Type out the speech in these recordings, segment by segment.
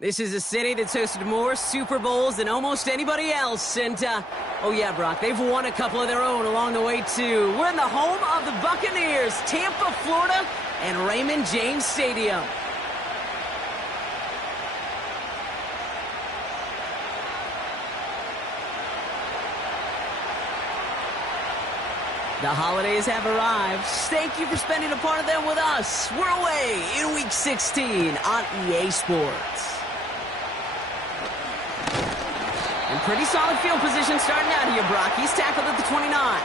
This is a city that's hosted more Super Bowls than almost anybody else. And, oh yeah, Brock, they've won a couple of their own along the way, too. We're in the home of the Buccaneers, Tampa, Florida, and Raymond James Stadium. The holidays have arrived. Thank you for spending a part of them with us. We're away in Week 16 on EA Sports. And pretty solid field position starting out here, Brock. He's tackled at the 29.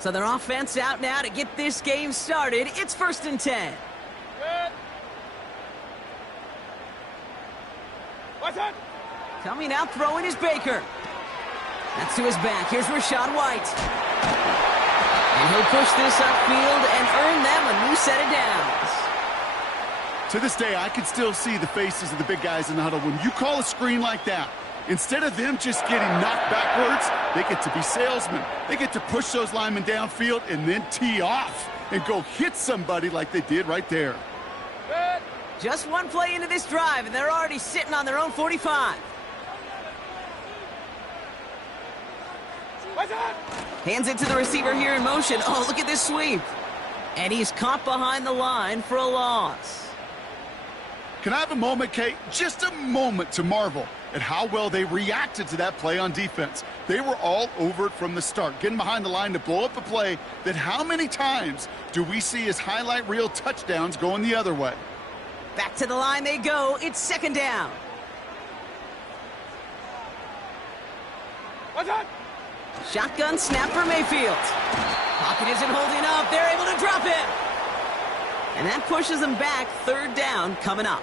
So their offense out now to get this game started. It's 1st and 10. Good. What's that? Coming out throwing is Baker. That's to his back. Here's Rachaad White. And he'll push this upfield and earn them a new set of downs. To this day, I can still see the faces of the big guys in the huddle. When you call a screen like that, instead of them just getting knocked backwards, they get to be salesmen. They get to push those linemen downfield and then tee off and go hit somebody like they did right there. Good. Just one play into this drive, and they're already sitting on their own 45. What's that? Hands it to the receiver here in motion. Oh, look at this sweep. And he's caught behind the line for a loss. Can I have a moment, Kate? Just a moment to marvel at how well they reacted to that play on defense. They were all over it from the start, getting behind the line to blow up a play that how many times do we see as highlight reel touchdowns going the other way? Back to the line they go. It's 2nd down. What's that? Shotgun snap for Mayfield. Pocket isn't holding up. They're able to drop it. And that pushes them back. 3rd down coming up.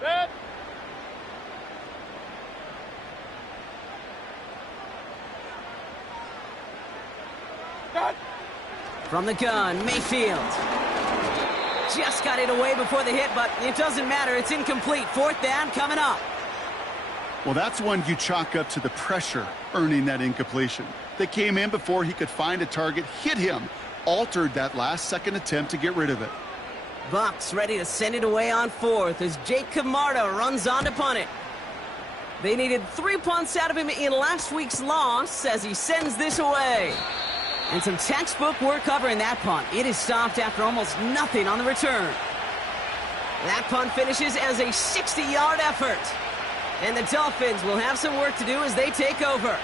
Good. Good. From the gun, Mayfield. Just got it away before the hit, but it doesn't matter. It's incomplete. 4th down coming up. Well, that's one you chalk up to the pressure earning that incompletion. They came in before he could find a target, hit him, altered that last-second attempt to get rid of it. Bucks ready to send it away on 4th as Jake Camarda runs on to punt it. They needed 3 punts out of him in last week's loss as he sends this away. And some textbook work covering that punt. It is stopped after almost nothing on the return. That punt finishes as a 60-yard effort. And the Dolphins will have some work to do as they take over.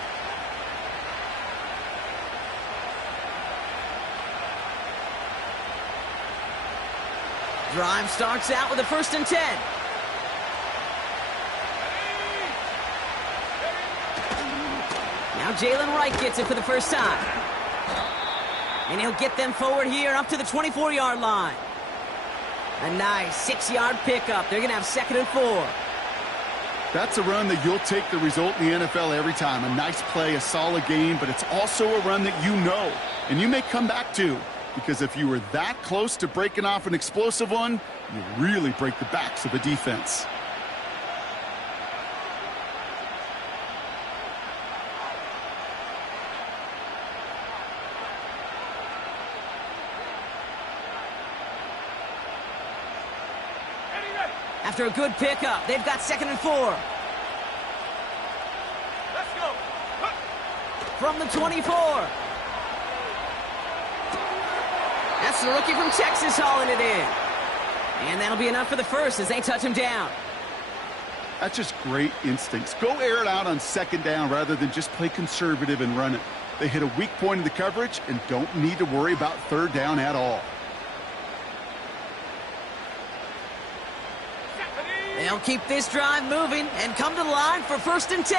Drive starts out with a 1st and 10. Now Jalen Wright gets it for the first time. And he'll get them forward here up to the 24-yard line. A nice 6-yard pickup. They're going to have 2nd and 4. That's a run that you'll take the result in the NFL every time. A nice play, a solid game, but it's also a run that you know and you may come back to. Because if you were that close to breaking off an explosive one, you really break the backs of a defense. After a good pickup, they've got 2nd and 4. Let's go. From the 24. That's the rookie from Texas hauling it in. And that'll be enough for the first as they touch him down. That's just great instincts. Go air it out on 2nd down rather than just play conservative and run it. They hit a weak point in the coverage and don't need to worry about 3rd down at all. They'll keep this drive moving and come to the line for 1st and 10.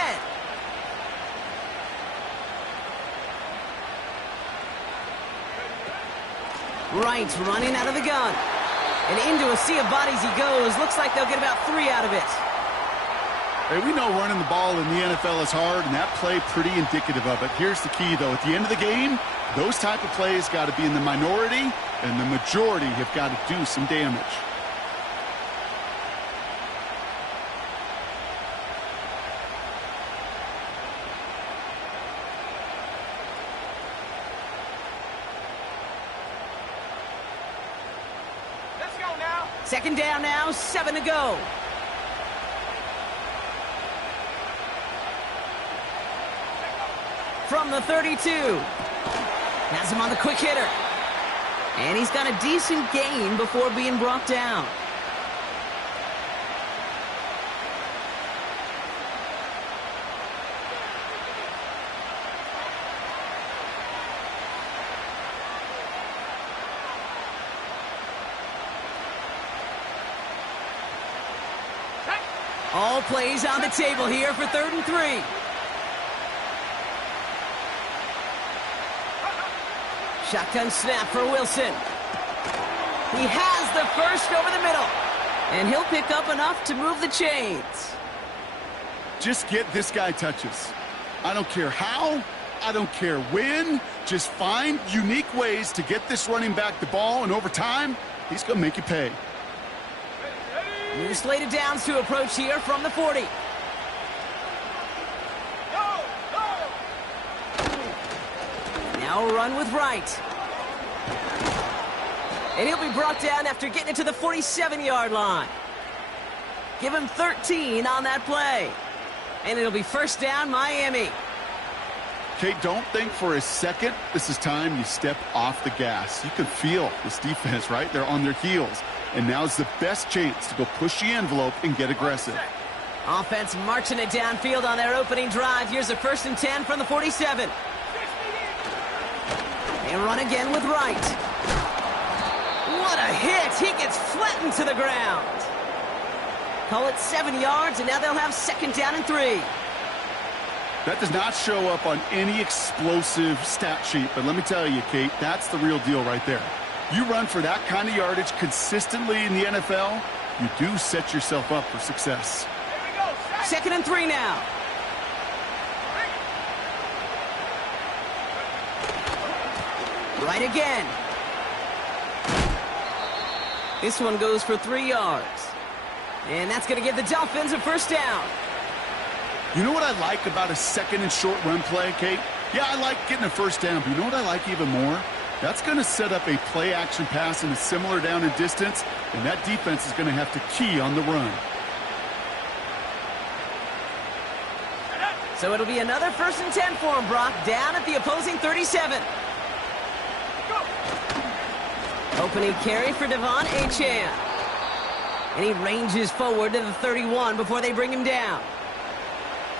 Wright running out of the gun. And into a sea of bodies he goes. Looks like they'll get about 3 out of it. Hey, we know running the ball in the NFL is hard, and that play pretty indicative of it. Here's the key, though. At the end of the game, those type of plays got to be in the minority, and the majority have got to do some damage. Let's go now. 2nd down now, 7 to go. From the 32. Has him on the quick hitter. And he's got a decent gain before being brought down. All plays on the table here for 3rd and 3. Shotgun snap for Wilson. He has the first over the middle. And he'll pick up enough to move the chains. Just get this guy touches. I don't care how, I don't care when. Just find unique ways to get this running back the ball, and over time, he's going to make you pay. New slated downs to approach here from the 40. Now a run with Wright. And he'll be brought down after getting it to the 47-yard line. Give him 13 on that play. And it'll be 1st down, Miami. Kate, don't think for a second this is time you step off the gas. You can feel this defense, right? They're on their heels. And now's the best chance to go push the envelope and get aggressive. Offense marching it downfield on their opening drive. Here's a 1st and 10 from the 47. They run again with Wright. What a hit! He gets flattened to the ground. Call it 7 yards, and now they'll have 2nd down and 3. That does not show up on any explosive stat sheet, but let me tell you, Kate, that's the real deal right there. You run for that kind of yardage consistently in the NFL, you do set yourself up for success. 2nd and 3 now. Right again. This one goes for 3 yards. And that's going to give the Dolphins a 1st down. You know what I like about a 2nd and short run play, Kate? Yeah, I like getting a 1st down, but you know what I like even more? That's going to set up a play-action pass in a similar down and distance, and that defense is going to have to key on the run. So it'll be another 1st and 10 for him, Brock, down at the opposing 37. Opening carry for Devon Achane. And he ranges forward to the 31 before they bring him down.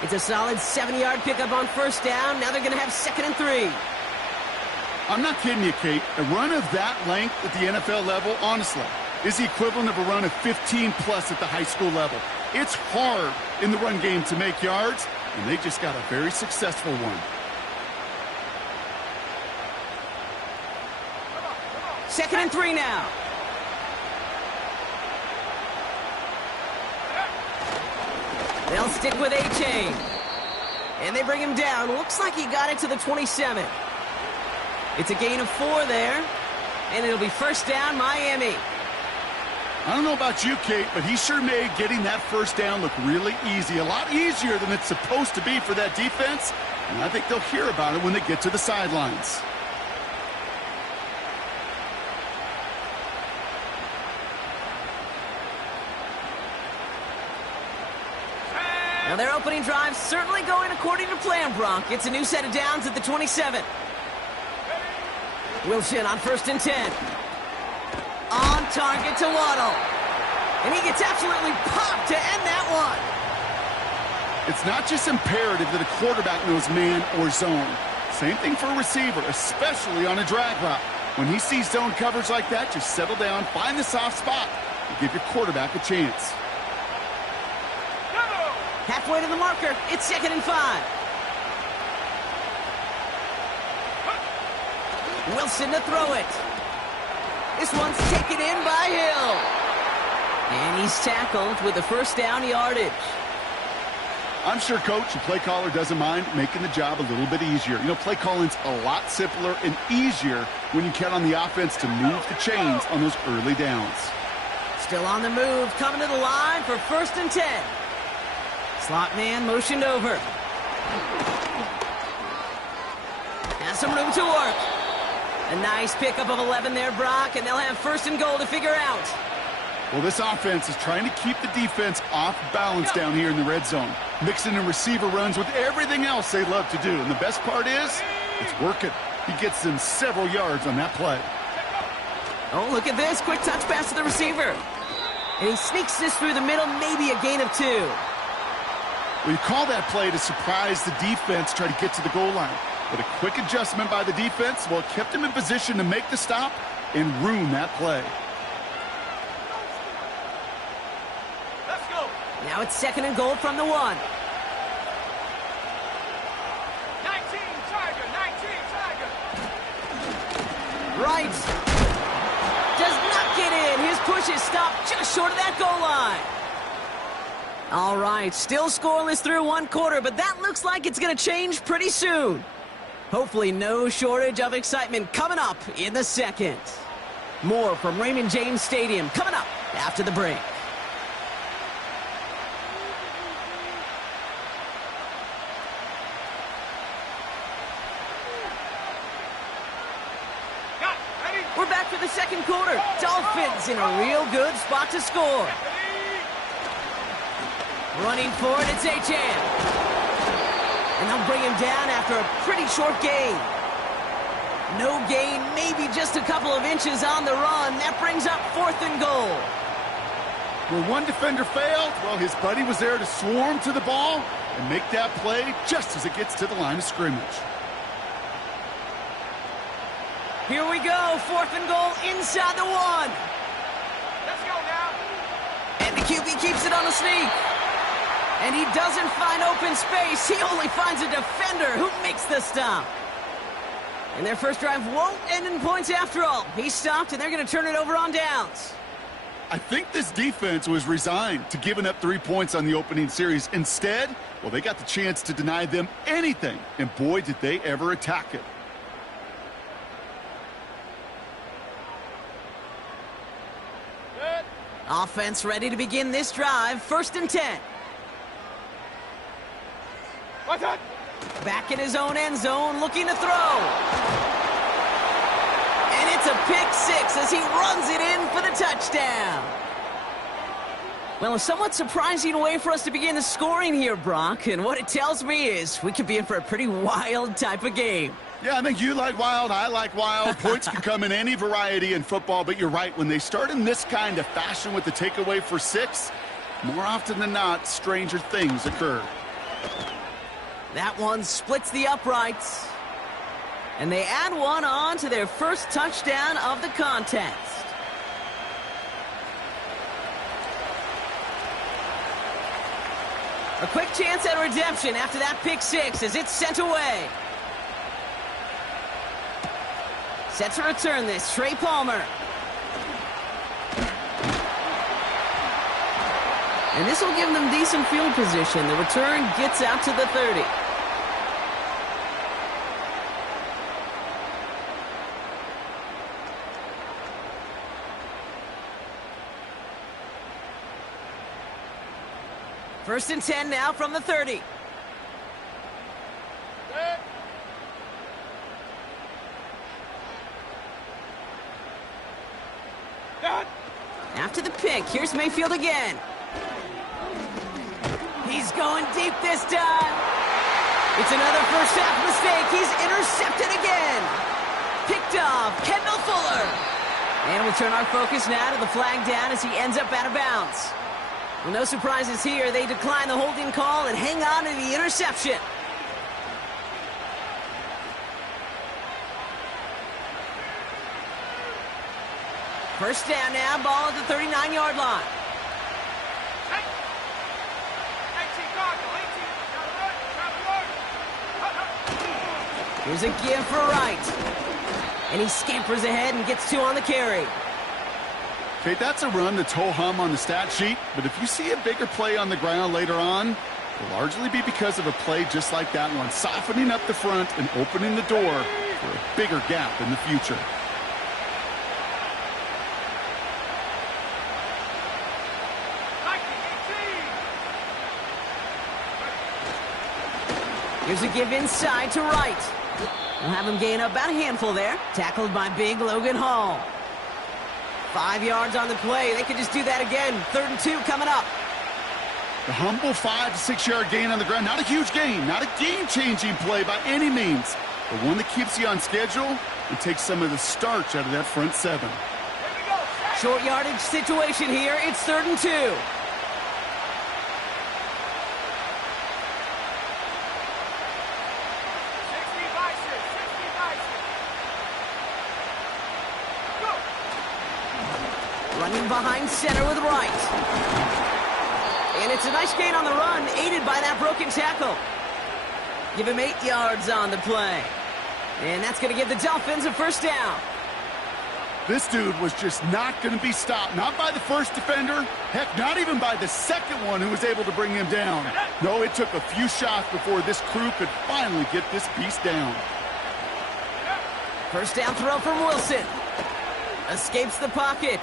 It's a solid 7-yard pickup on 1st down. Now they're going to have 2nd and 3. I'm not kidding you, Kate. A run of that length at the NFL level, honestly, is the equivalent of a run of 15-plus at the high school level. It's hard in the run game to make yards, and they just got a very successful one. 2nd and 3 now. They'll stick with Achane. And they bring him down. Looks like he got it to the 27. It's a gain of 4 there. And it'll be 1st down, Miami. I don't know about you, Kate, but he sure made getting that 1st down look really easy. A lot easier than it's supposed to be for that defense. And I think they'll hear about it when they get to the sidelines. Now their opening drive certainly going according to plan, Brock. It's a new set of downs at the 27. Wilson on 1st and 10. On target to Waddle. And he gets absolutely popped to end that one. It's not just imperative that a quarterback knows man or zone. Same thing for a receiver, especially on a drag route. When he sees zone coverage like that, just settle down, find the soft spot, and give your quarterback a chance. Halfway to the marker. It's 2nd and 5. Wilson to throw it. This one's taken in by Hill. And he's tackled with the first down yardage. I'm sure coach and play caller doesn't mind making the job a little bit easier. You know, play calling's a lot simpler and easier when you count on the offense to move the chains on those early downs. Still on the move, coming to the line for 1st and 10. Slot man motioned over. Has some room to work. A nice pickup of 11 there, Brock, and they'll have 1st and goal to figure out. Well, this offense is trying to keep the defense off balance down here in the red zone, mixing in receiver runs with everything else they love to do. And the best part is, it's working. He gets them several yards on that play. Oh, look at this. Quick touch pass to the receiver. And he sneaks this through the middle, maybe a gain of 2. Well, you call that play to surprise the defense, try to get to the goal line. But a quick adjustment by the defense, well, it kept him in position to make the stop and ruin that play. Now it's 2nd and goal from the 1. 19 Tiger, 19 Tiger. Right. Does not get in. His push is stopped just short of that goal line. All right, still scoreless through 1 quarter, but that looks like it's going to change pretty soon. Hopefully no shortage of excitement coming up in the 2nd. More from Raymond James Stadium coming up after the break. We're back for the 2nd quarter. Dolphins in a real good spot to score. Running for it, it's Achane. And they'll bring him down after a pretty short gain. No gain, maybe just a couple of inches on the run. That brings up 4th and goal. Where one defender failed, well, his buddy was there to swarm to the ball and make that play just as it gets to the line of scrimmage. Here we go, 4th and goal inside the 1. Let's go now. And the QB keeps it on the sneak. And he doesn't find open space. He only finds a defender who makes the stop. And their first drive won't end in points after all. He stopped, and they're going to turn it over on downs. I think this defense was resigned to giving up 3 points on the opening series. Instead, well, they got the chance to deny them anything. And boy, did they ever attack it. Offense ready to begin this drive. 1st and 10. What's that? Back in his own end zone, looking to throw. And it's a pick 6 as he runs it in for the touchdown. Well, a somewhat surprising way for us to begin the scoring here, Brock. And what it tells me is we could be in for a pretty wild type of game. Yeah, I think you like wild, I like wild. Points can come in any variety in football, but you're right. When they start in this kind of fashion with the takeaway for 6, more often than not, stranger things occur. That one splits the uprights. And they add one on to their first touchdown of the contest. A quick chance at redemption after that pick 6 as it's sent away. Set to return this, Trey Palmer. And this will give them decent field position. The return gets out to the 30. First and 10 now from the 30. After the pick, here's Mayfield again. He's going deep this time. It's another first half mistake. He's intercepted again. Picked off Kendall Fuller. And we'll turn our focus now to the flag down as he ends up out of bounds. Well, no surprises here. They decline the holding call and hang on to the interception. First down now, ball at the 39-yard line. 19 guard. Here's a give for Wright. And he scampers ahead and gets 2 on the carry. Okay, that's a run that's ho-hum on the stat sheet, but if you see a bigger play on the ground later on, it'll largely be because of a play just like that one, softening up the front and opening the door for a bigger gap in the future. Here's a give inside to Wright. We'll have him gain about a handful there. Tackled by big Logan Hall. 5 yards on the play. They could just do that again. 3rd and 2 coming up. The humble 5 to 6 yard gain on the ground. Not a huge gain. Not a game-changing play by any means. But one that keeps you on schedule and takes some of the starch out of that front 7. Short yardage situation here. It's 3rd and 2. Running behind center with Wright. And it's a nice gain on the run, aided by that broken tackle. Give him 8 yards on the play. And that's going to give the Dolphins a 1st down. This dude was just not going to be stopped. Not by the first defender. Heck, not even by the second one who was able to bring him down. No, it took a few shots before this crew could finally get this beast down. 1st down throw from Wilson. Escapes the pocket.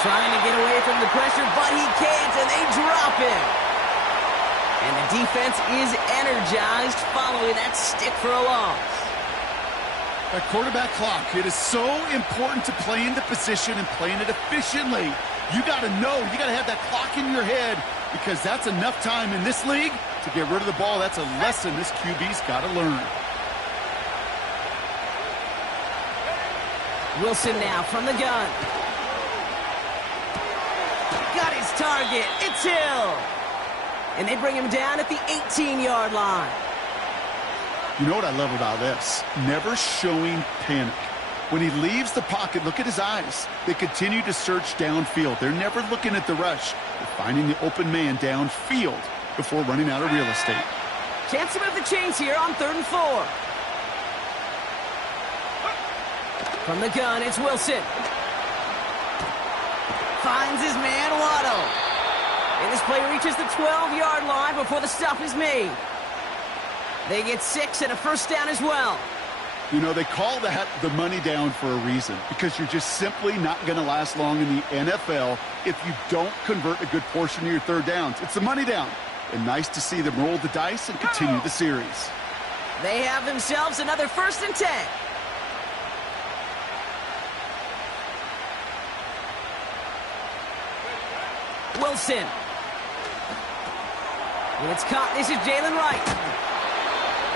Trying to get away from the pressure, but he can't, and they drop him. And the defense is energized following that stick for a loss. That quarterback clock, it is so important to play in the position and playing it efficiently. You got to know, you got to have that clock in your head because that's enough time in this league to get rid of the ball. That's a lesson this QB's got to learn. Wilson now from the gun. Got his target. It's Hill. And they bring him down at the 18-yard line. You know what I love about this? Never showing panic. When he leaves the pocket, look at his eyes. They continue to search downfield. They're never looking at the rush. They're finding the open man downfield before running out of real estate. Chance to move the chains here on 3rd and 4. From the gun, it's Wilson. Finds his man, Waddle. And this play reaches the 12-yard line before the stop is made. They get 6 and a 1st down as well. You know, they call that the money down for a reason because you're just simply not going to last long in the NFL if you don't convert a good portion of your 3rd downs. It's the money down. And nice to see them roll the dice and continue the series. They have themselves another 1st and 10. Wilson. And it's caught. This is Jalen Wright.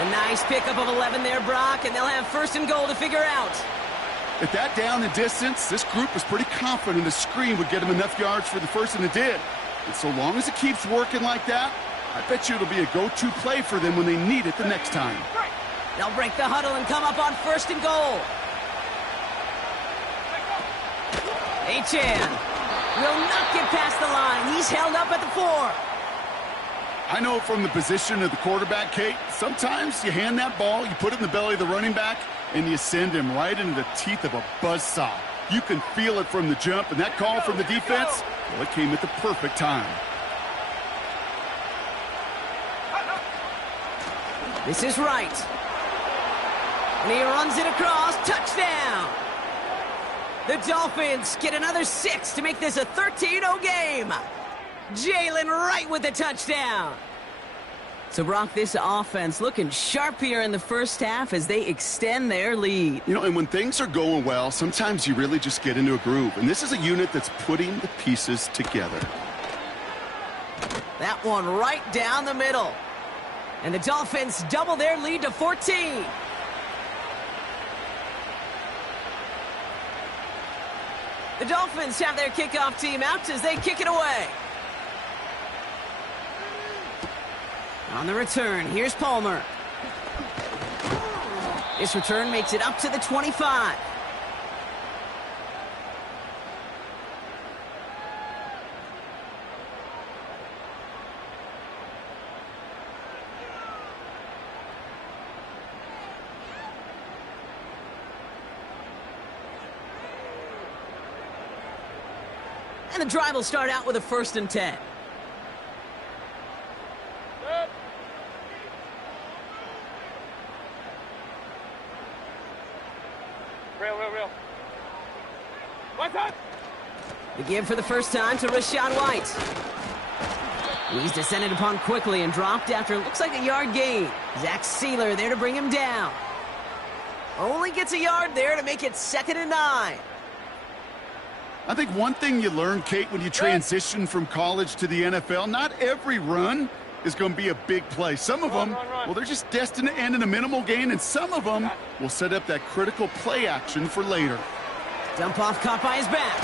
A nice pickup of 11 there, Brock, and they'll have 1st and goal to figure out. At that down and distance, this group was pretty confident the screen would get them enough yards for the 1st, and it did. And so long as it keeps working like that, I bet you it'll be a go-to play for them when they need it the next time. They'll break the huddle and come up on 1st and goal. Achan will not get past the line. He's held up at the 4. I know from the position of the quarterback, Kate, sometimes you hand that ball, you put it in the belly of the running back, and you send him right into the teeth of a buzzsaw. You can feel it from the jump, and that call from the defense, well, it came at the perfect time. This is Wright. And he runs it across. Touchdown! The Dolphins get another 6 to make this a 13-0 game. Jalen Wright with the touchdown. So, Brock, this offense looking sharp here in the 1st half as they extend their lead. You know, and when things are going well, sometimes you really just get into a groove. And this is a unit that's putting the pieces together. That one right down the middle. And the Dolphins double their lead to 14. The Dolphins have their kickoff team out as they kick it away. On the return, here's Palmer. This return makes it up to the 25. And the drive will start out with a 1st and 10. Good. Real. What's up? The give for the first time to Rashad White. He's descended upon quickly and dropped after looks like a yard gain. Zach Sealer there to bring him down. Only gets a yard there to make it 2nd and 9. I think one thing you learn, Kate, when you transition from college to the NFL, not every run is going to be a big play. Some of them, well, they're just destined to end in a minimal gain, and some of them will set up that critical play action for later. Dump off caught by his back.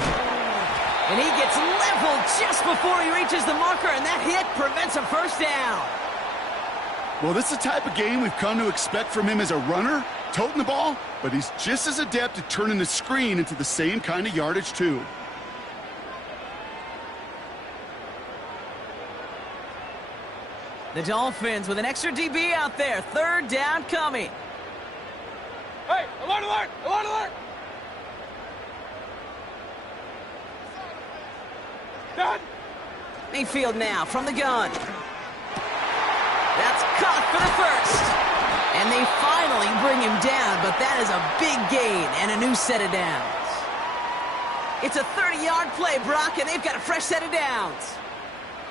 And he gets leveled just before he reaches the marker, and that hit prevents a 1st down. Well, this is the type of game we've come to expect from him as a runner, toting the ball, but he's just as adept at turning the screen into the same kind of yardage, too. The Dolphins with an extra DB out there. 3rd down coming. Hey, alert! Done. Mayfield now from the gun. That's caught for the 1st. And they finally bring him down, but that is a big gain and a new set of downs. It's a 30-yard play, Brock, and they've got a fresh set of downs.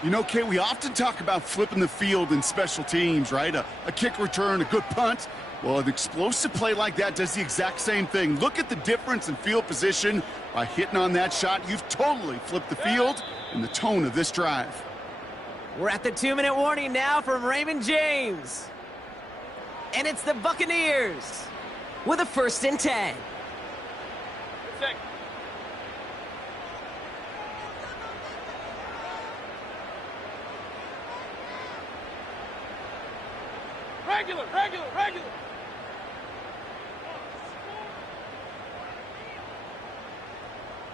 You know, Kate, we often talk about flipping the field in special teams, right? A kick return, a good punt. Well, an explosive play like that does the exact same thing. Look at the difference in field position. By hitting on that shot, you've totally flipped the field and the tone of this drive. We're at the 2-minute warning now from Raymond James. And it's the Buccaneers with a 1st and 10. Sick. Regular.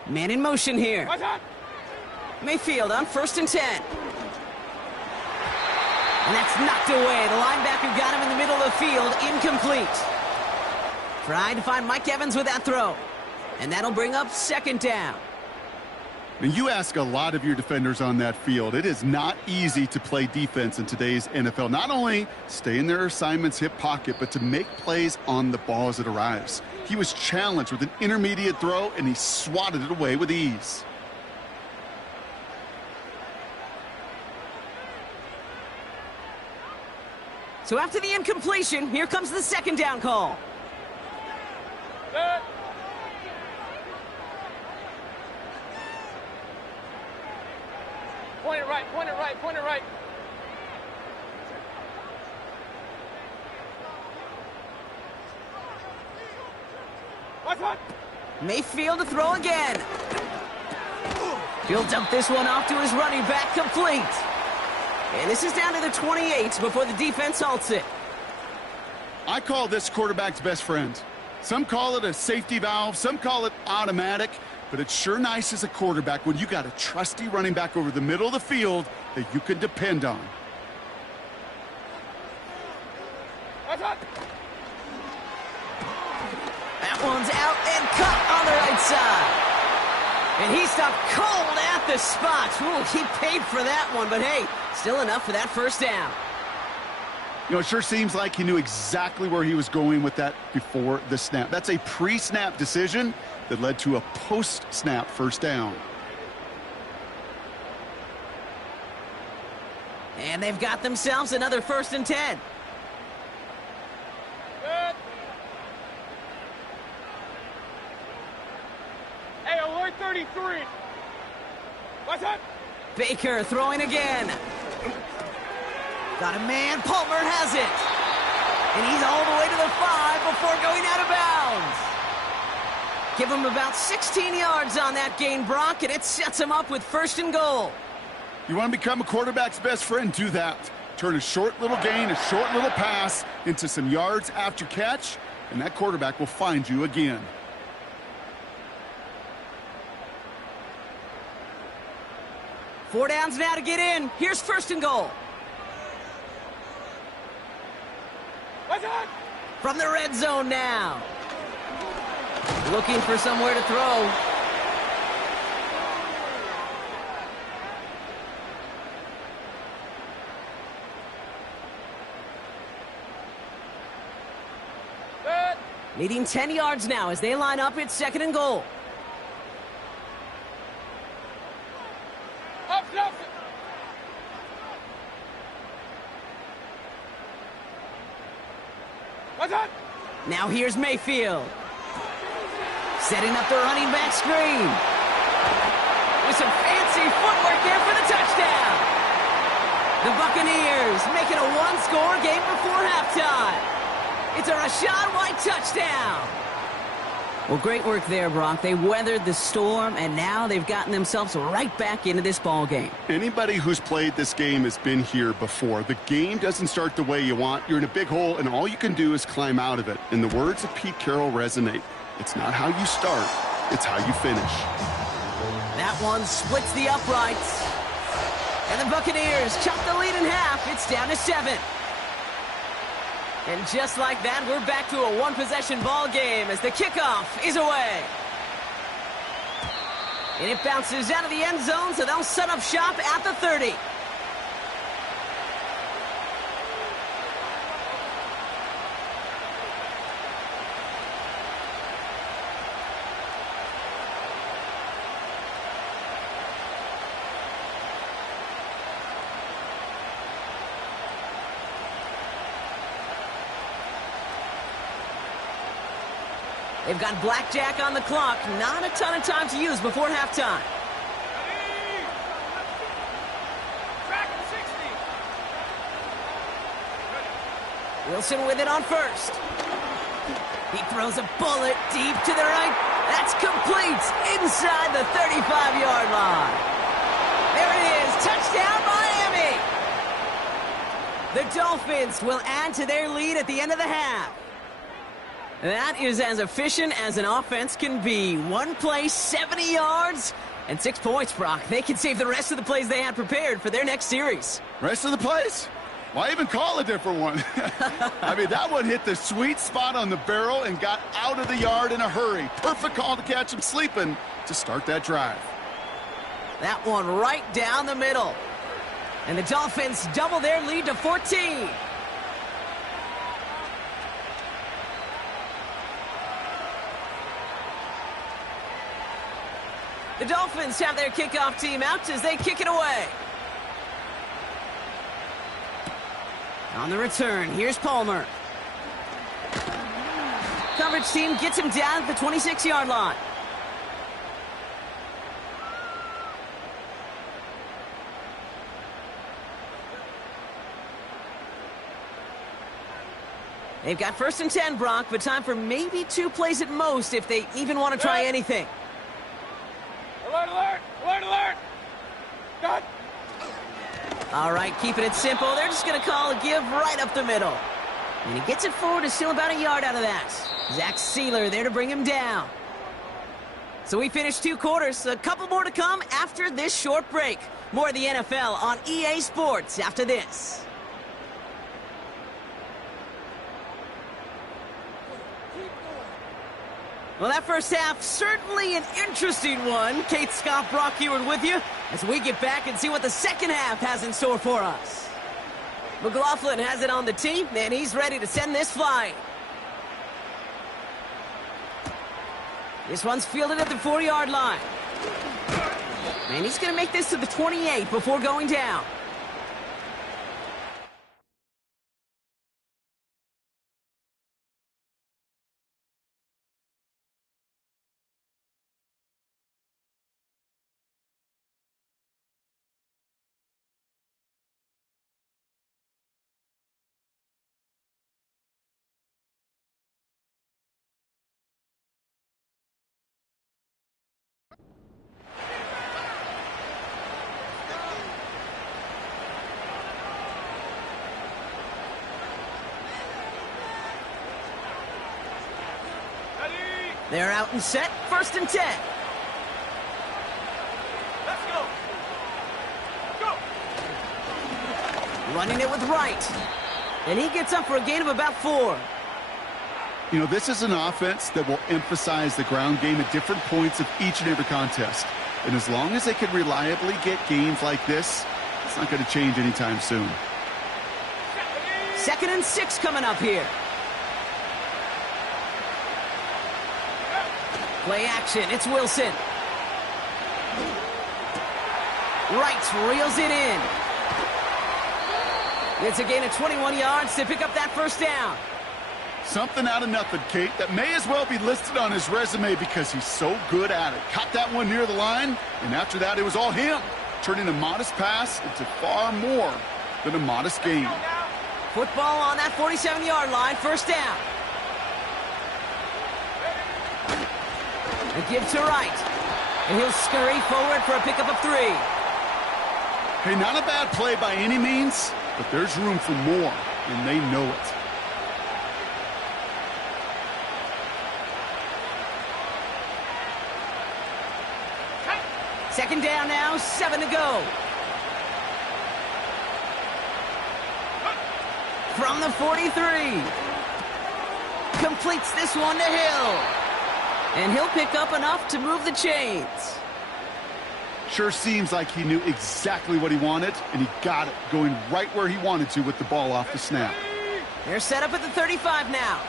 Man in motion here. What's up? Mayfield on 1st and 10. And that's knocked away. The linebacker got him in the middle of the field. Incomplete. Tried to find Mike Evans with that throw. And that'll bring up 2nd down. And you ask a lot of your defenders on that field. It is not easy to play defense in today's NFL. Not only stay in their assignment's hip pocket, but to make plays on the ball as it arrives. He was challenged with an intermediate throw, and he swatted it away with ease. So after the incompletion, here comes the 2nd down call. Good. Point it right. What's up? Mayfield to throw again. He'll dump this one off to his running back, complete. And this is down to the 28 before the defense halts it. I call this quarterback's best friend. Some call it a safety valve, some call it automatic, but it's sure nice as a quarterback when you got a trusty running back over the middle of the field that you can depend on. What's up? That one's out and cut on the right side. And he stopped cold at the spot. Ooh, he paid for that one, but hey, still enough for that 1st down. You know, it sure seems like he knew exactly where he was going with that before the snap. That's a pre-snap decision that led to a post-snap 1st down. And they've got themselves another 1st and 10. Good. Hey, alert 33. What's up? Baker throwing again. Got a man. Palmer has it. And he's all the way to the 5 before going out of bounds. Give him about 16 yards on that gain, Brock, and it sets him up with 1st and goal. You want to become a quarterback's best friend? Do that. Turn a short little gain, a short little pass into some yards after catch, and that quarterback will find you again. Four downs now to get in. Here's 1st and goal. What's up? From the red zone now. Looking for somewhere to throw. Needing 10 yards now as they line up. It's 2nd and goal. Up, up. What's up? Now here's Mayfield. Setting up the running back screen. With some fancy footwork there for the touchdown. The Buccaneers making a one-score game before halftime. It's a Rachaad White touchdown. Well, great work there, Brock. They weathered the storm, and now they've gotten themselves right back into this ball game. Anybody who's played this game has been here before. The game doesn't start the way you want. You're in a big hole, and all you can do is climb out of it. And the words of Pete Carroll resonate. It's not how you start, it's how you finish. That one splits the uprights. And the Buccaneers chop the lead in half. It's down to 7. And just like that, we're back to a one-possession ball game as the kickoff is away. And it bounces out of the end zone, so they'll set up shop at the 30. They've got blackjack on the clock. Not a ton of time to use before halftime. Track 60. Wilson with it on first. He throws a bullet deep to the right. That's complete inside the 35-yard line. There it is. Touchdown, Miami. The Dolphins will add to their lead at the end of the half. That is as efficient as an offense can be. One play, 70 yards, and 6 points, Brock. They can save the rest of the plays they had prepared for their next series. Rest of the plays? Why even call a different one? I mean, that one hit the sweet spot on the barrel and got out of the yard in a hurry. Perfect call to catch him sleeping to start that drive. That one right down the middle. And the Dolphins double their lead to 14. The Dolphins have their kickoff team out as they kick it away. On the return, here's Palmer. Coverage team gets him down at the 26-yard line. They've got 1st and 10, Brock, but time for maybe 2 plays at most if they even want to try anything. Alert, alert, alert, alert. Done. All right, keeping it simple. They're just going to call a give right up the middle. And he gets it forward to still about a yard out of that. Zach Sealer there to bring him down. So we finished 2 quarters. A couple more to come after this short break. More of the NFL on EA Sports after this. Well, that first half, certainly an interesting one. Kate Scott, Brock Heward with you as we get back and see what the second half has in store for us. McLaughlin has it on the tee, and he's ready to send this flying. This one's fielded at the 4-yard line. And he's going to make this to the 28 before going down. They're out and set, 1st and 10. Let's go. Go. Running it with Wright. And he gets up for a gain of about 4. You know, this is an offense that will emphasize the ground game at different points of each and every contest. And as long as they can reliably get games like this, it's not going to change anytime soon. 2nd and 6 coming up here. Play action. It's Wilson. Wright reels it in. It's a gain of 21 yards to pick up that first down. Something out of nothing, Kate, that may as well be listed on his resume because he's so good at it. Caught that one near the line, and after that, it was all him, turning a modest pass into far more than a modest gain. Football on that 47-yard line, first down. A give to Wright, and he'll scurry forward for a pickup of 3. Hey, not a bad play by any means, but there's room for more, and they know it. Second down now, 7 to go. From the 43. Completes this one to Hill. And he'll pick up enough to move the chains. Sure seems like he knew exactly what he wanted, and he got it, going right where he wanted to with the ball off the snap. They're set up at the 35 now.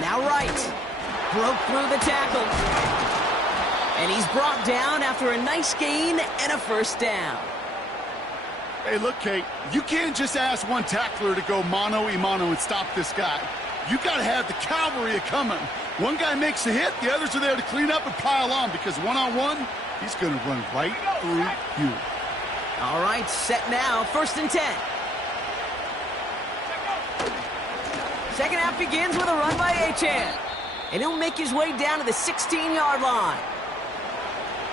Now Wright broke through the tackle. And he's brought down after a nice gain and a first down. Hey, look, Kate, you can't just ask one tackler to go mano-a-mano and stop this guy. You got to have the cavalry coming. One guy makes a hit, the others are there to clean up and pile on because one-on-one, he's going to run right through you. All right, set now, 1st and 10. Second half begins with a run by Achane. And he'll make his way down to the 16-yard line.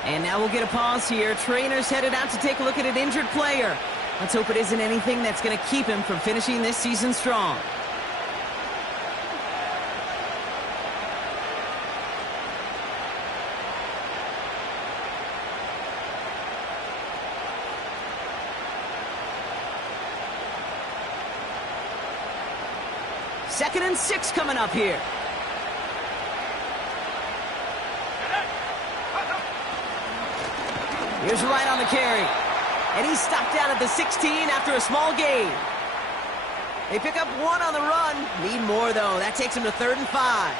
And now we'll get a pause here. Trainer's headed out to take a look at an injured player. Let's hope it isn't anything that's going to keep him from finishing this season strong. Second and 6 coming up here. Here's Wright on the carry. And he's stopped down at the 16 after a small gain. They pick up 1 on the run. Need more, though. That takes him to 3rd and 5.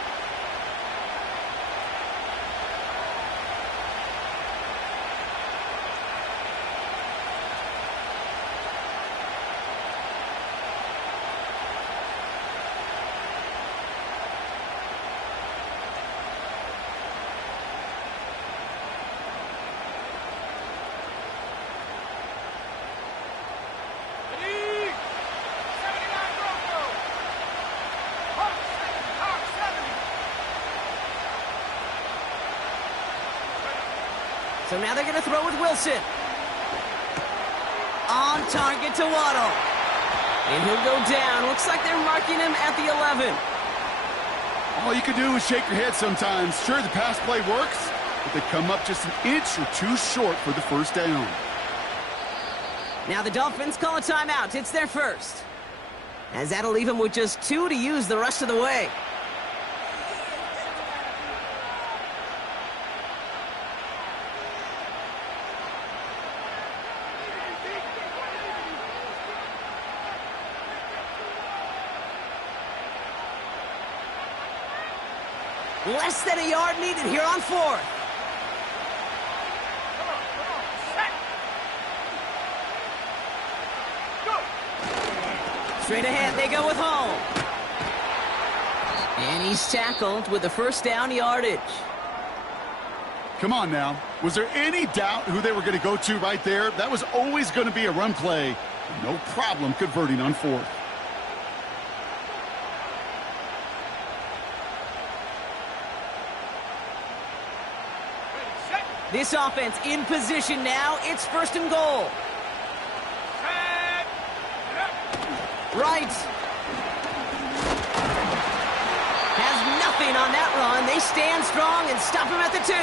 So now they're going to throw with Wilson. On target to Waddle. And he'll go down. Looks like they're marking him at the 11. All you can do is shake your head sometimes. Sure, the pass play works, but they come up just an inch or 2 short for the first down. Now the Dolphins call a timeout. It's their first. As that'll leave them with just 2 to use the rest of the way. Less than a yard needed here on 4th. Straight ahead, they go with home. And he's tackled with the first down yardage. Come on now. Was there any doubt who they were going to go to right there? That was always going to be a run play. No problem converting on 4th. This offense in position now. It's 1st and goal. Wright has nothing on that run. They stand strong and stop him at the 2.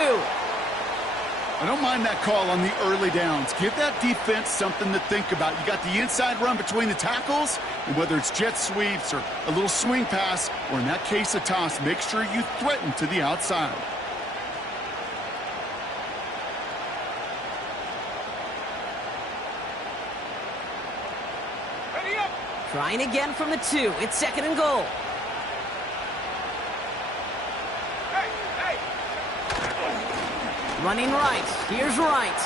I don't mind that call on the early downs. Give that defense something to think about. You got the inside run between the tackles, and whether it's jet sweeps or a little swing pass, or in that case a toss, make sure you threaten to the outside. Trying again from the 2. It's 2nd and goal. Running right. Here's Wright.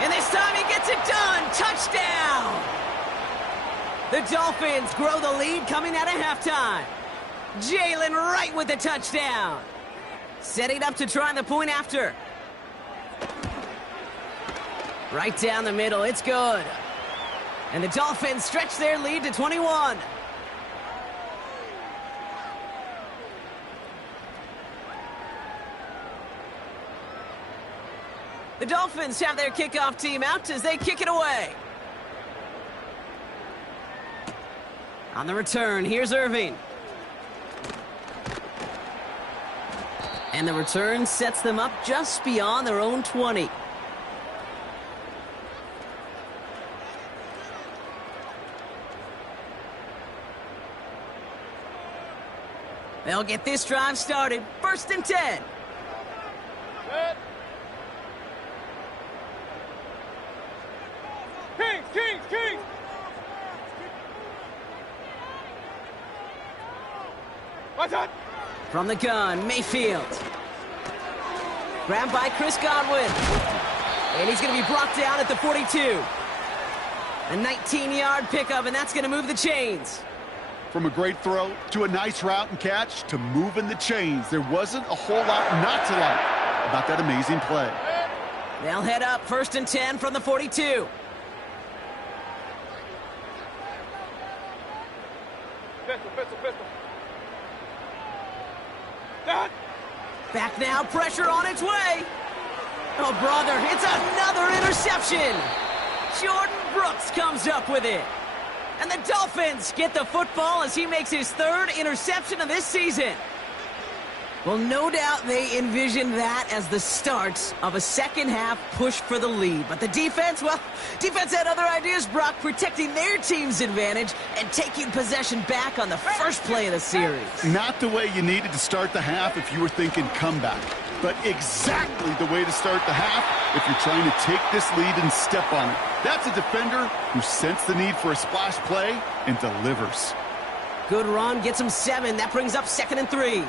And this time he gets it done. Touchdown! The Dolphins grow the lead coming out of halftime. Jalen Wright with the touchdown. Setting up to try the point after. Right down the middle. It's good. And the Dolphins stretch their lead to 21. The Dolphins have their kickoff team out as they kick it away. On the return, here's Irving. And the return sets them up just beyond their own 20. They'll get this drive started. 1st and 10. Good. Kings! What's that? From the gun, Mayfield. Grabbed by Chris Godwin. And he's going to be brought down at the 42. A 19-yard pickup, and that's going to move the chains. From a great throw to a nice route and catch to moving the chains, there wasn't a whole lot not to like about that amazing play. They'll head up 1st and 10 from the 42. Pistol. Dad! Back now, pressure on its way. Oh, brother, it's another interception. Jordan Brooks comes up with it. And the Dolphins get the football as he makes his 3rd interception of this season. Well, no doubt they envisioned that as the start of a second-half push for the lead. But the defense, well, defense had other ideas, Brock, protecting their team's advantage and taking possession back on the first play of the series. Not the way you needed to start the half if you were thinking comeback, but exactly the way to start the half if you're trying to take this lead and step on it. That's a defender who sensed the need for a splash play and delivers. Good run, gets him 7. That brings up 2nd and 3.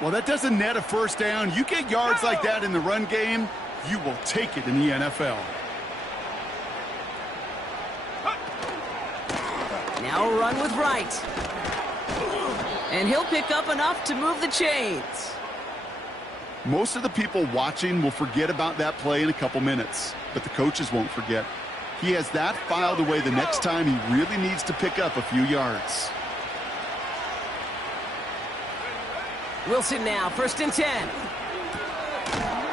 Well, that doesn't net a first down. You get yards like that in the run game, you will take it in the NFL. Now a run with Wright. And he'll pick up enough to move the chains. Most of the people watching will forget about that play in a couple minutes, but the coaches won't forget. He has that filed away the next time he really needs to pick up a few yards. Wilson now, 1st and 10.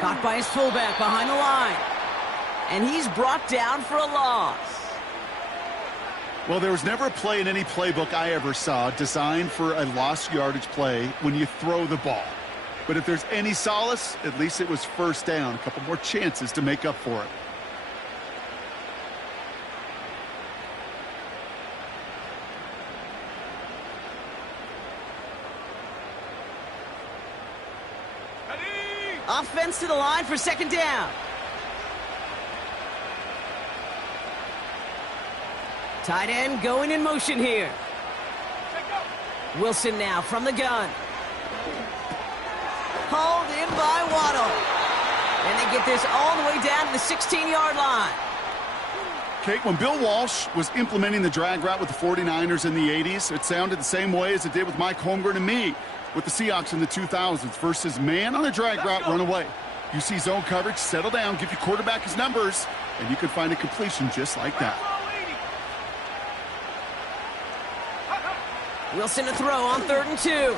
Caught by his fullback behind the line. And he's brought down for a loss. Well, there was never a play in any playbook I ever saw designed for a lost yardage play when you throw the ball. But if there's any solace, at least it was first down. A couple more chances to make up for it. Offense to the line for 2nd down. Tight end going in motion here. Wilson now from the gun. Hauled in by Waddle. And they get this all the way down to the 16-yard line. Kate, when Bill Walsh was implementing the drag route with the 49ers in the 80s, it sounded the same way as it did with Mike Holmgren and me with the Seahawks in the 2000s versus man on a drag route, run away. You see zone coverage, settle down, give your quarterback his numbers, and you can find a completion just like that. Wilson to throw on 3rd and 2.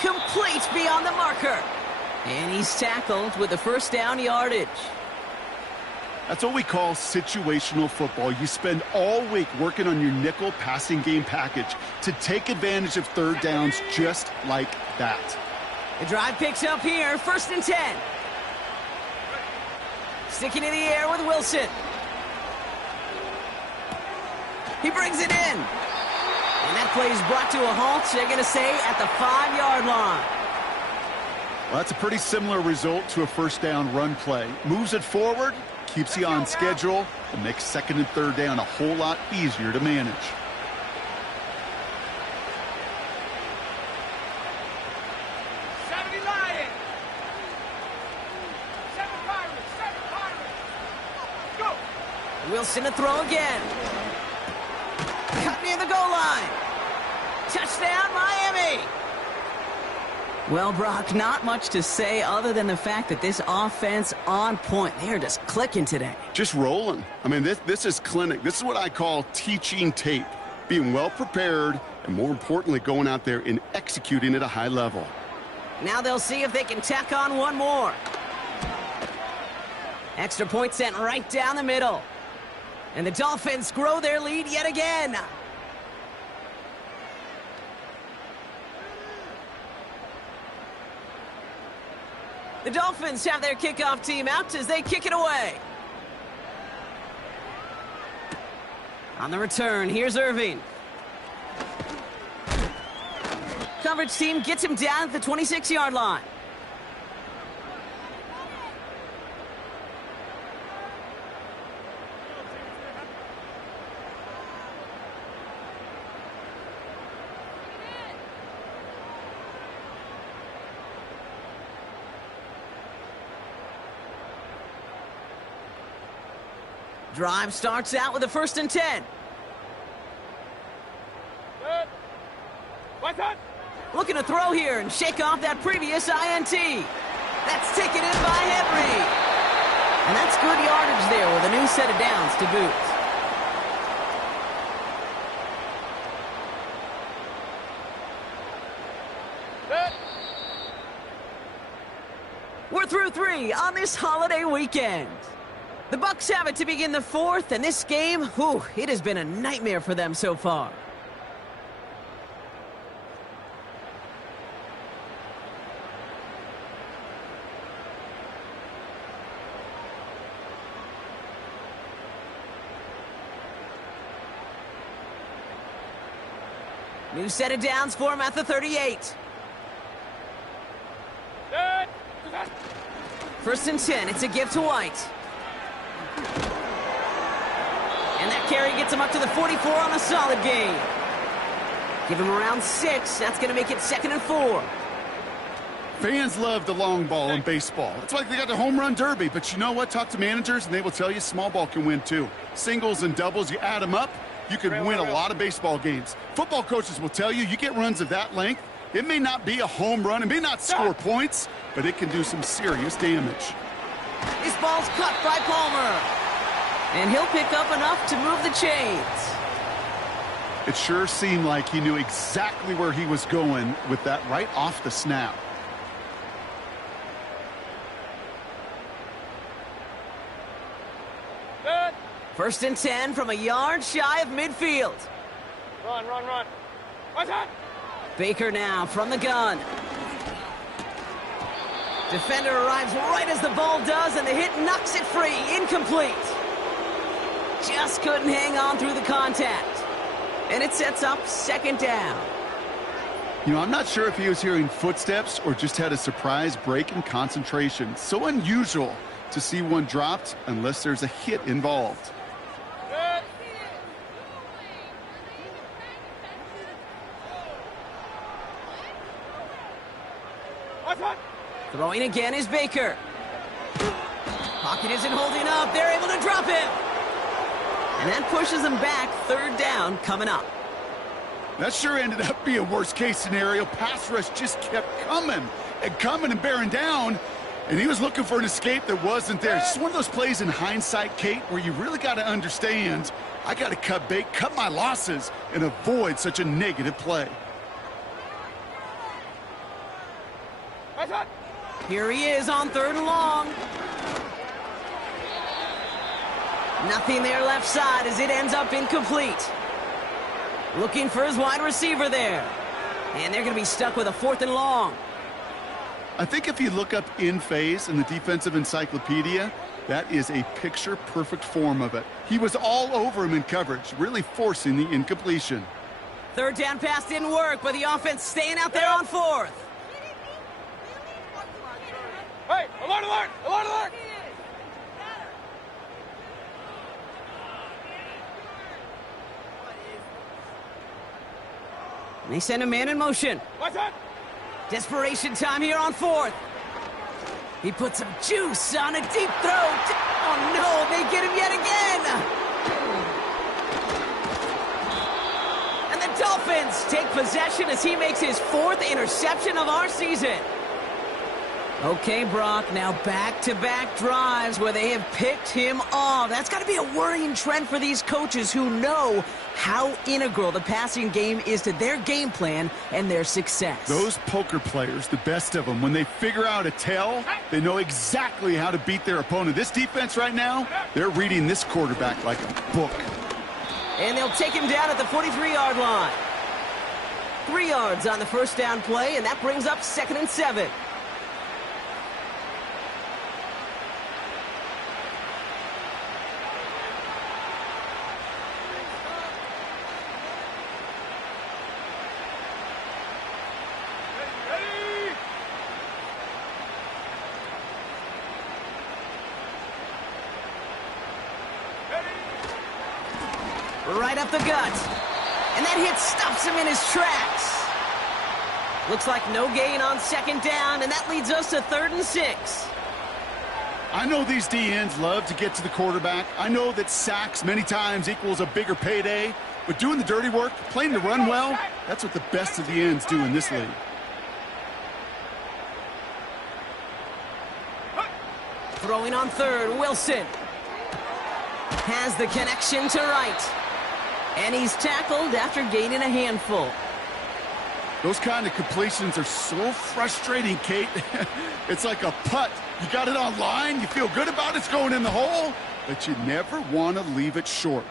Complete beyond the marker. And he's tackled with the first down yardage. That's what we call situational football. You spend all week working on your nickel passing game package to take advantage of 3rd downs just like that. The drive picks up here, 1st and 10. Sticking in the air with Wilson. He brings it in. And that play is brought to a halt, they're going to say, at the 5-yard line. Well, that's a pretty similar result to a first down run play. Moves it forward, keeps you on schedule and makes second and third down a whole lot easier to manage. Wilson to throw again. Cut near the goal line. Touchdown, Miami. Well, Brock, not much to say other than the fact that this offense on point. They're just clicking today. Just rolling. I mean, this is clinic. This is what I call teaching tape. Being well prepared and, more importantly, going out there and executing at a high level. Now they'll see if they can tack on one more. Extra point sent right down the middle. And the Dolphins grow their lead yet again. The Dolphins have their kickoff team out as they kick it away. On the return, here's Irving. Coverage team gets him down at the 26-yard line. Drive starts out with a 1st and 10. Looking to throw here and shake off that previous INT. That's taken in by Henry. And that's good yardage there with a new set of downs to boot. We're through 3 on this holiday weekend. The Bucs have it to begin the 4th, and this game, whew, it has been a nightmare for them so far. New set of downs for him at the 38. 1st and 10, it's a give to White. And that carry gets him up to the 44 on a solid gain. Give him around 6. That's going to make it 2nd and 4. Fans love the long ball in baseball. It's like they got the home run derby. But you know what? Talk to managers, and they will tell you small ball can win too. Singles and doubles, you add them up, you can win a lot of baseball games. Football coaches will tell you, you get runs of that length, it may not be a home run, it may not score points, but it can do some serious damage. This ball's cut by Palmer. And he'll pick up enough to move the chains. It sure seemed like he knew exactly where he was going with that right off the snap. Good. 1st and 10 from a yard shy of midfield. Run. Watch out. Baker now from the gun. Defender arrives right as the ball does, and the hit knocks it free. Incomplete. Just couldn't hang on through the contact. And it sets up 2nd down. You know, I'm not sure if he was hearing footsteps or just had a surprise break in concentration. So unusual to see one dropped unless there's a hit involved. Good. Watch out. Throwing again is Baker. Pocket isn't holding up. They're able to drop him. And that pushes them back. 3rd down coming up. That sure ended up being a worst-case scenario. Pass rush just kept coming and bearing down, and he was looking for an escape that wasn't there. It's just one of those plays in hindsight, Kate, where you really got to understand, I got to cut bait, cut my losses, and avoid such a negative play. Watch out. Here he is on 3rd and long. Nothing there left side as it ends up incomplete. Looking for his wide receiver there. And they're going to be stuck with a 4th and long. I think if you look up in phase in the defensive encyclopedia, that is a picture-perfect form of it. He was all over him in coverage, really forcing the incompletion. 3rd down pass didn't work, but the offense staying out there on 4th. Hey, alert! They send a man in motion. Desperation time here on fourth. He puts some juice on a deep throw. Oh no, they get him yet again. And the Dolphins take possession as he makes his fourth interception of our season. Okay, Brock, now back-to-back drives where they have picked him off. That's got to be a worrying trend for these coaches who know how integral the passing game is to their game plan and their success. Those poker players, the best of them, when they figure out a tell, they know exactly how to beat their opponent. This defense right now, they're reading this quarterback like a book. And they'll take him down at the 43-yard line. 3 yards on the first down play, and that brings up 2nd and 7. Right up the gut. And that hit stops him in his tracks. Looks like no gain on 2nd down, and that leads us to 3rd and 6. I know these DNs love to get to the quarterback. I know that sacks many times equals a bigger payday, but doing the dirty work, playing to run well, that's what the best of the ends do in this league. Throwing on 3rd, Wilson has the connection to right. And he's tackled after gaining a handful. Those kind of completions are so frustrating, Kate. It's like a putt. You got it on line, you feel good about it's going in the hole, but you never want to leave it short.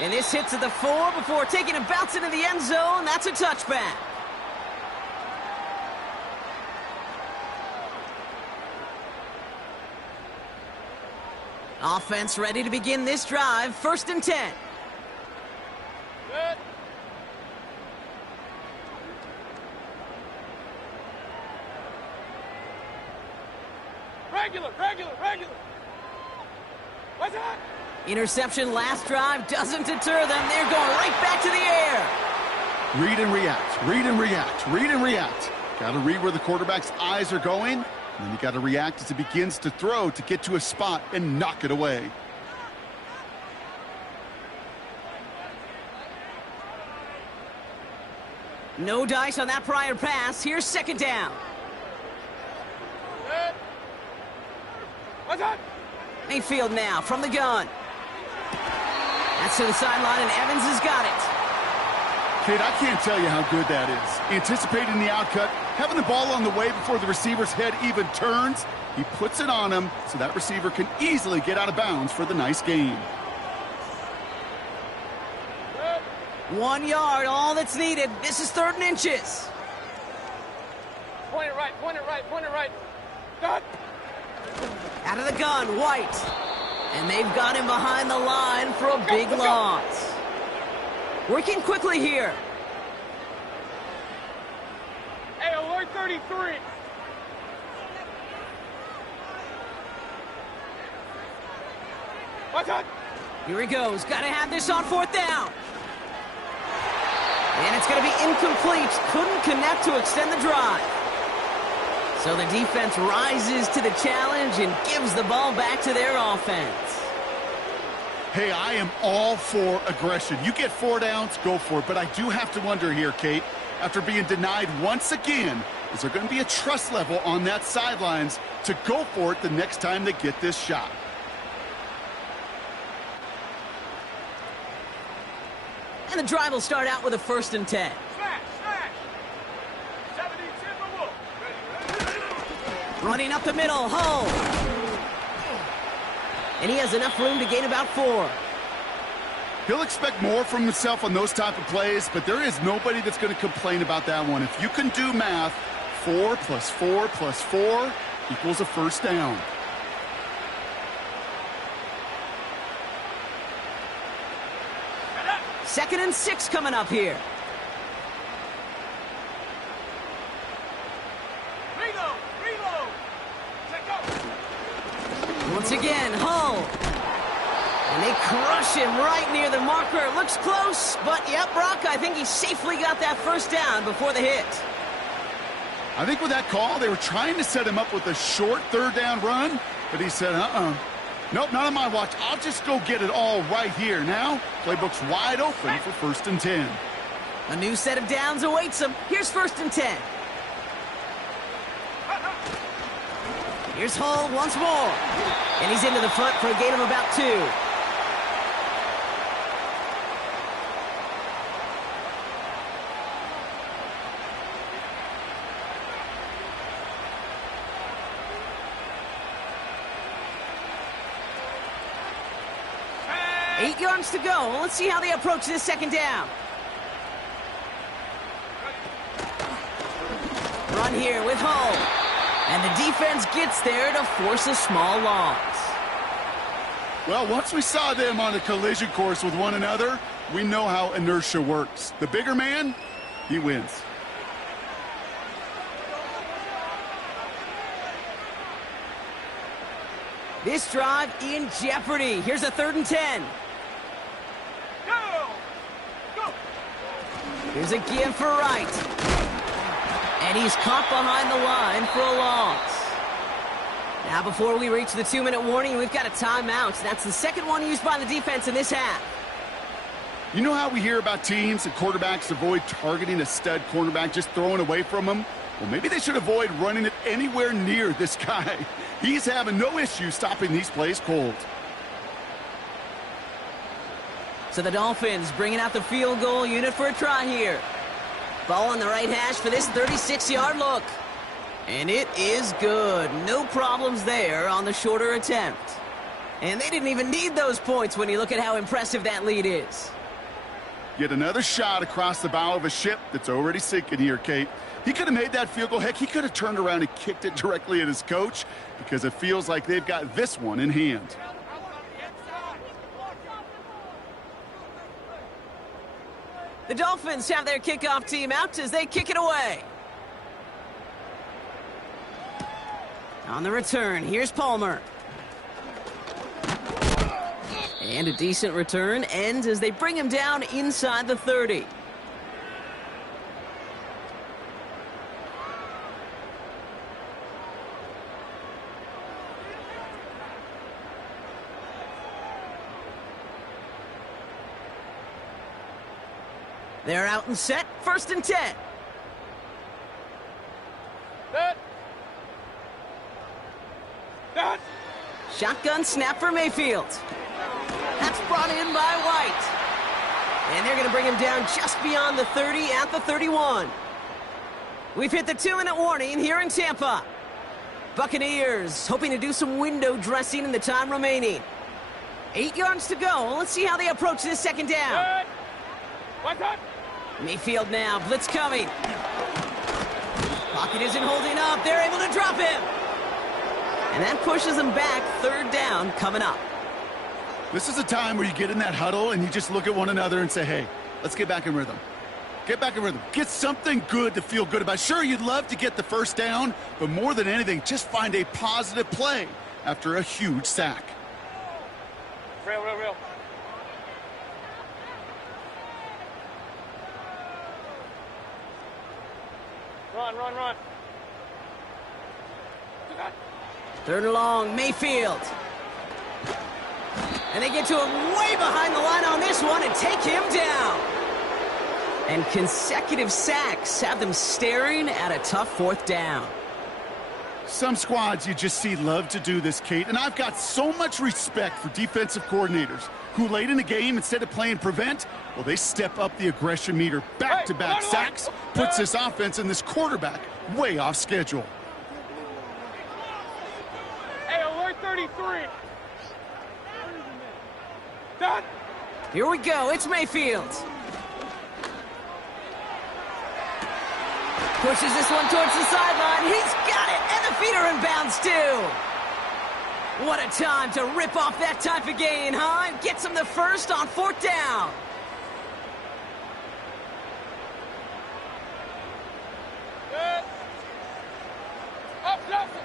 And this hits at the 4 before taking a bounce into the end zone. That's a touchback. Offense ready to begin this drive. 1st and 10. Good. Regular. What's that? Interception last drive doesn't deter them. They're going right back to the air. Read and react, read and react, read and react. Got to read where the quarterback's eyes are going. And then you got to react as he begins to throw to get to a spot and knock it away. No dice on that prior pass. Here's 2nd down. Good. What's that? Mayfield now from the gun. That's to the sideline, and Evans has got it. Kate, I can't tell you how good that is. Anticipating the outcut, having the ball on the way before the receiver's head even turns, he puts it on him so that receiver can easily get out of bounds for the nice gain. 1 yard, all that's needed. This is 3rd and inches. Point it right. Done. Out of the gun, White. And they've got him behind the line for a big loss. Working quickly here. Hey, alert 33. What's that? Here he goes. Got to have this on 4th down. And it's going to be incomplete. Couldn't connect to extend the drive. So the defense rises to the challenge and gives the ball back to their offense. Hey, I am all for aggression. You get 4 downs, go for it. But I do have to wonder here, Kate, after being denied once again, is there going to be a trust level on that sidelines to go for it the next time they get this shot? And the drive will start out with a 1st and 10. Smash. 70 Timberwolves. Running up the middle, Hull. And he has enough room to gain about 4. He'll expect more from himself on those type of plays, but there is nobody that's going to complain about that one. If you can do math, 4 plus 4 plus 4 equals a 1st down. Second and 6 coming up here. Once again, Hull. And They crush him right near the marker. It looks close, but yep, Brock, I think he safely got that first down before the hit. I think with that call, they were trying to set him up with a short third down run, but he said, nope, not on my watch. I'll just go get it all right here. Now, playbook's wide open for 1st and 10. A new set of downs awaits him. Here's 1st and 10. Here's Hull once more. And he's into the front for a gain of about 2. Eight yards to go. Let's see how they approach this 2nd down. Run here with Hull. And the defense gets there to force a small loss. Well, once we saw them on a collision course with one another, we know how inertia works. The bigger man, he wins. This drive in jeopardy. Here's a 3rd and 10. Here's a give for Wright. And he's caught behind the line for a loss. Now, before we reach the 2-minute warning, we've got a timeout. That's the 2nd one used by the defense in this half. You know how we hear about teams and quarterbacks avoid targeting a stud cornerback, just throwing away from him? Well, maybe they should avoid running it anywhere near this guy. He's having no issue stopping these plays cold. So the Dolphins bringing out the field goal unit for a try here. Ball on the right hash for this 36-yard look. And it is good. No problems there on the shorter attempt. And they didn't even need those points when you look at how impressive that lead is. Yet another shot across the bow of a ship that's already sinking here, Kate. He could have made that field goal. Heck, he could have turned around and kicked it directly at his coach because it feels like they've got this one in hand. The Dolphins have their kickoff team out as they kick it away. On the return, here's Palmer. And a decent return ends as they bring him down inside the 30. They're out and set. 1st and 10. Set. Set. Shotgun snap for Mayfield. That's brought in by White. And they're going to bring him down just beyond the 30 at the 31. We've hit the 2-minute warning here in Tampa. Buccaneers hoping to do some window dressing in the time remaining. 8 yards to go. Let's see how they approach this 2nd down. Set. What's up? Mayfield now, blitz coming. Pocket isn't holding up. They're able to drop him. And that pushes them back. 3rd down coming up. This is a time where you get in that huddle and you just look at one another and say, hey, let's get back in rhythm. Get back in rhythm. Get something good to feel good about. Sure, you'd love to get the 1st down, but more than anything, just find a positive play after a huge sack. Real. Run. 3rd and long, Mayfield. And they get to him way behind the line on this one and take him down. And consecutive sacks have them staring at a tough 4th down. Some squads you just see love to do this, Kate, and I've got so much respect for defensive coordinators who late in the game, instead of playing prevent, well, they step up the aggression meter. Back-to-back sacks puts this offense and this quarterback way off schedule. Hey, alert 33. Done. Here we go. It's Mayfield. Pushes this one towards the sideline. He's got it, and the feet are in bounds, too. What a time to rip off that type of gain, huh? Gets him the 1st on 4th down. Good. Up, Johnson.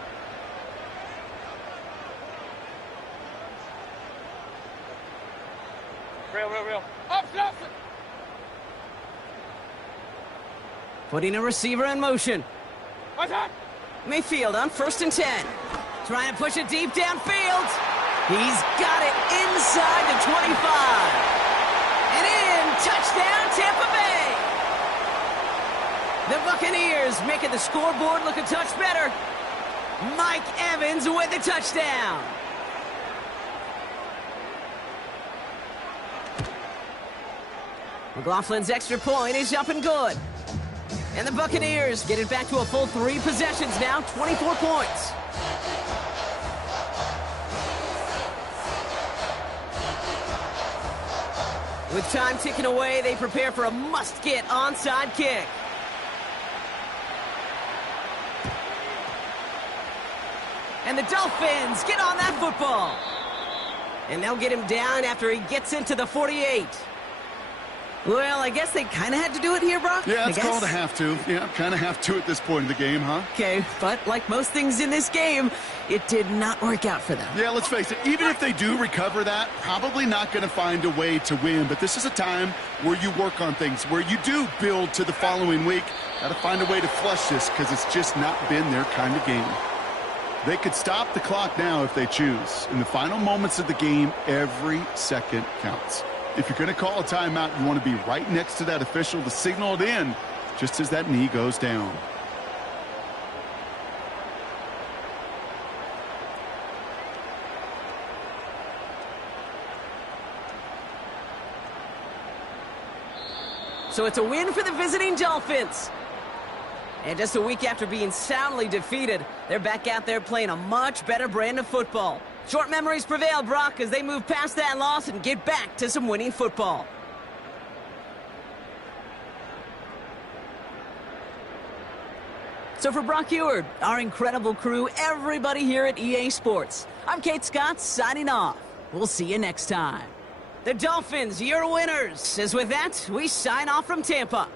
Real. Up, Nelson. Putting a receiver in motion. Attack. Mayfield on 1st and 10. Trying to push it deep downfield. He's got it inside the 25. And in, touchdown, Tampa Bay. The Buccaneers making the scoreboard look a touch better. Mike Evans with the touchdown. McLaughlin's extra point is up and good. And the Buccaneers get it back to a full 3 possessions now, 24 points. With time ticking away, they prepare for a must-get onside kick. And the Dolphins get on that football. And they'll get him down after he gets into the 48. Well, I guess they kind of had to do it here, Brock. Yeah, it's called a have to. Yeah, kind of have to at this point in the game, huh? Okay, but like most things in this game, it did not work out for them. Yeah, let's face it, even if they do recover that, probably not going to find a way to win. But this is a time where you work on things, where you do build to the following week. Got to find a way to flush this because it's just not been their kind of game. They could stop the clock now if they choose. In the final moments of the game, every second counts. If you're going to call a timeout, you want to be right next to that official to signal it in just as that knee goes down. So it's a win for the visiting Dolphins. And just a week after being soundly defeated, they're back out there playing a much better brand of football. Short memories prevail, Brock, as they move past that loss and get back to some winning football. So for Brock Eward, our incredible crew, everybody here at EA Sports, I'm Kate Scott signing off. We'll see you next time. The Dolphins, your winners. As with that, we sign off from Tampa.